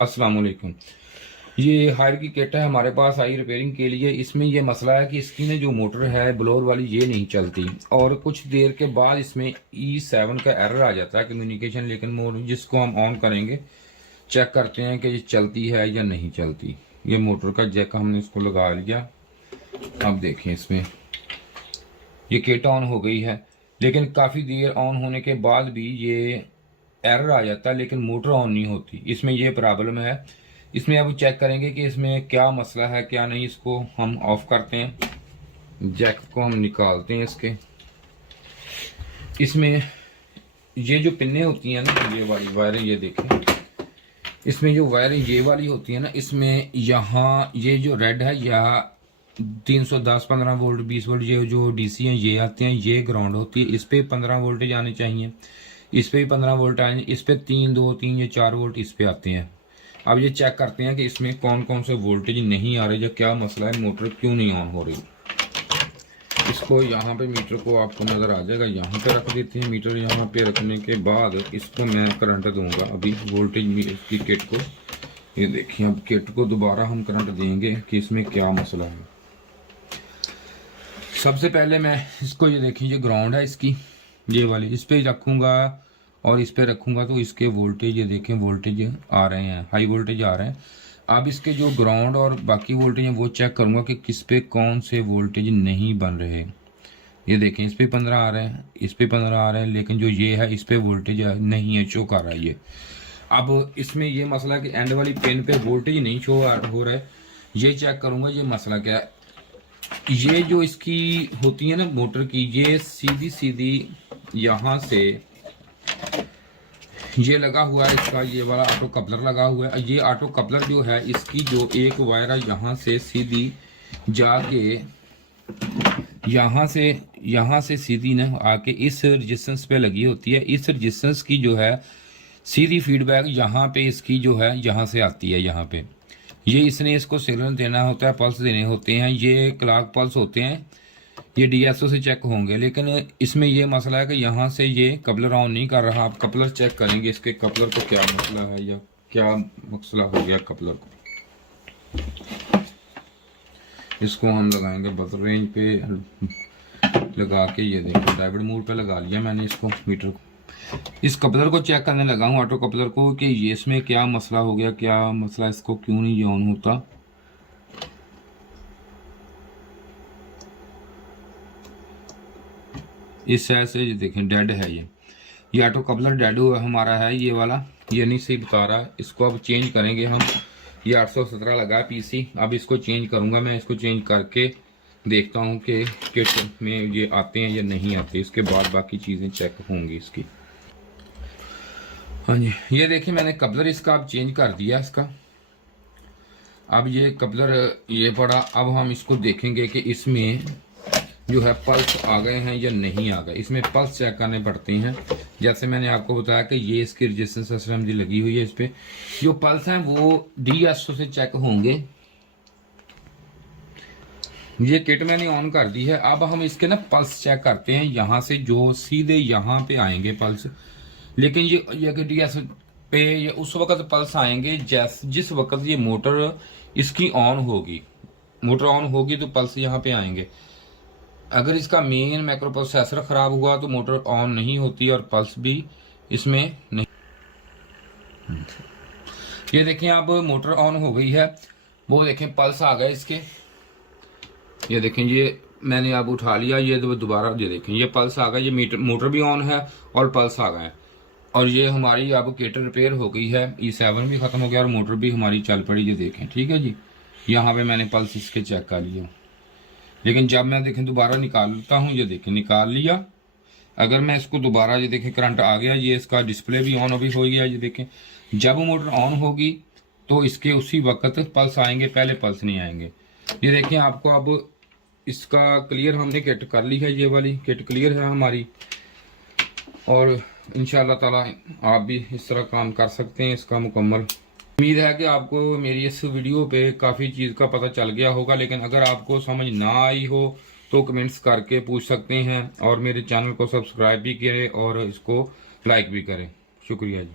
अस्सलाम वालेकुम। ये हायर की किट है, हमारे पास आई रिपेयरिंग के लिए। इसमें ये मसला है कि इसकी ने जो मोटर है ब्लोअर वाली ये नहीं चलती और कुछ देर के बाद इसमें E7 का एरर आ जाता है कम्युनिकेशन। लेकिन मोटर जिसको हम ऑन करेंगे चेक करते हैं कि ये चलती है या नहीं चलती। ये मोटर का जैक हमने इसको लगा लिया। अब देखें इसमें ये किट ऑन हो गई है, लेकिन काफ़ी देर ऑन होने के बाद भी ये एरर आ जाता है, लेकिन मोटर ऑन नहीं होती। इसमें ये प्रॉब्लम है। इसमें अब चेक करेंगे कि इसमें क्या मसला है क्या नहीं। इसको हम ऑफ करते हैं, जैक को हम निकालते हैं इसके। इसमें ये जो पिन्ने होती हैं ना, ये वाली वायरें, ये देखें इसमें जो वायरें ये वाली होती है ना, इसमें यहाँ ये जो रेड है यहाँ 310 15 वोल्ट 20 वोल्ट ये जो डीसी हैं ये आते हैं, ये ग्राउंड होती है। इस पे 15 वोल्टेज आने चाहिए, इस पे भी 15 वोल्ट आए, इस पे 3 2 3 या 4 वोल्ट इस पे आते हैं। अब ये चेक करते हैं कि इसमें कौन कौन से वोल्टेज नहीं आ रहे या क्या मसला है, मोटर क्यों नहीं ऑन हो रही। इसको यहाँ पे मीटर को आपको नज़र आ जाएगा, यहाँ पे रख देते हैं मीटर। यहाँ पे रखने के बाद इसको मैं करंट दूंगा अभी वोल्टेज इसकी किट को। ये देखिए अब किट को दोबारा हम करंट देंगे कि इसमें क्या मसला है। सबसे पहले मैं इसको, ये देखिए ये ग्राउंड है इसकी, ये वाली इस पे रखूँगा और इस पे रखूँगा तो इसके वोल्टेज ये देखें वोल्टेज आ रहे हैं, हाई वोल्टेज आ रहे हैं। अब इसके जो ग्राउंड और बाकी वोल्टेज हैं वो चेक करूँगा कि किस पे कौन से वोल्टेज नहीं बन रहे। ये देखें इस पे 15 आ रहे हैं, इस पे 15 आ रहे हैं, लेकिन जो ये है इस पे वोल्टेज नहीं है, शो कर रहा है ये। अब इसमें ये मसला है कि एंड वाली पिन पे वोल्टेज नहीं शो हो रहा है। ये चेक करूँगा ये मसला क्या है। ये जो इसकी होती है ना मोटर की, ये सीधी सीधी यहाँ से ये लगा हुआ है इसका, ये वाला ऑटो कपलर लगा हुआ है। ये ऑटो कपलर जो है इसकी जो एक वायर है यहाँ से सीधी जाके यहाँ से सीधी ना आके इस रजिस्टेंस पे लगी होती है। इस रजिस्टेंस की जो है सीधी फीडबैक यहाँ पे इसकी जो है यहाँ से आती है। यहाँ पे ये इसने इसको सिग्नल देना होता है, पल्स देने होते हैं, ये क्लॉक पल्स होते हैं, ये डीएसओ से चेक होंगे। लेकिन इसमें ये मसला है कि यहाँ से ये कपलर ऑन नहीं कर रहा। आप कपलर चेक करेंगे इसके, कपलर को क्या मसला है या क्या मसला हो गया कपलर को। इसको हम लगाएंगे बजर रेंज पे लगा के, ये देखिए डायवर्ट मोड पे लगा लिया मैंने इसको मीटर को। इस कपलर को चेक करने लगा हूँ ऑटो कपलर को कि ये इसमें क्या मसला हो गया, क्या मसला, इसको क्यों नहीं ऑन होता। इस साइड से ये देखें डेड है, ये ऑटो कपलर डेड हुआ हमारा है, ये वाला ये नहीं सही बता रहा। इसको अब चेंज करेंगे हम। ये 817 लगा है पीसी, अब इसको चेंज करूंगा मैं। इसको चेंज करके देखता हूँ कि किट में ये आते हैं या नहीं आते, इसके बाद बाकी चीज़ें चेक होंगी इसकी। हाँ जी, ये देखिए मैंने कपलर इसका अब चेंज कर दिया इसका। अब ये कपलर ये पड़ा। अब हम इसको देखेंगे कि इसमें जो है पल्स आ गए हैं या नहीं आ गए। इसमें पल्स चेक करने पड़ते हैं। जैसे मैंने आपको बताया कि ये इसकी रजिस्टेंस एसएमजी लगी हुई है, इस पे जो पल्स हैं वो डीएसओ से चेक होंगे। ये किट मैंने ऑन कर दी है। अब हम इसके ना पल्स चेक करते हैं, यहाँ से जो सीधे यहाँ पे आएंगे पल्स। लेकिन ये डीएसओ पे ये उस वक्त पल्स आएंगे जिस वक्त ये मोटर इसकी ऑन होगी। मोटर ऑन होगी तो पल्स यहाँ पे आएंगे। अगर इसका मेन माइक्रो प्रोसेसर खराब हुआ तो मोटर ऑन नहीं होती और पल्स भी इसमें नहीं। ये देखें अब मोटर ऑन हो गई है, वो देखें पल्स आ गए इसके। ये देखें ये मैंने अब उठा लिया, ये दोबारा ये देखें ये पल्स आ गया, ये मोटर भी ऑन है और पल्स आ गए। और ये हमारी अब किट रिपेयर हो गई है, E7 भी खत्म हो गया और मोटर भी हमारी चल पड़ी। ये देखें ठीक है जी, यहाँ पे मैंने पल्स इसके चेक कर लिया। लेकिन जब मैं देखें दोबारा निकालता हूँ, ये देखें निकाल लिया। अगर मैं इसको दोबारा, ये देखें करंट आ गया, ये इसका डिस्प्ले भी ऑन अभी हो गया। ये देखें जब मोटर ऑन होगी तो इसके उसी वक्त पल्स आएंगे, पहले पल्स नहीं आएंगे। ये देखें आपको अब इसका क्लियर हमने किट कर ली है, ये वाली किट क्लियर है हमारी। और इंशाअल्लाह ताला आप भी इस तरह काम कर सकते हैं इसका मुकम्मल। उम्मीद है कि आपको मेरी इस वीडियो पे काफ़ी चीज़ का पता चल गया होगा। लेकिन अगर आपको समझ ना आई हो तो कमेंट्स करके पूछ सकते हैं और मेरे चैनल को सब्सक्राइब भी करें और इसको लाइक भी करें। शुक्रिया जी।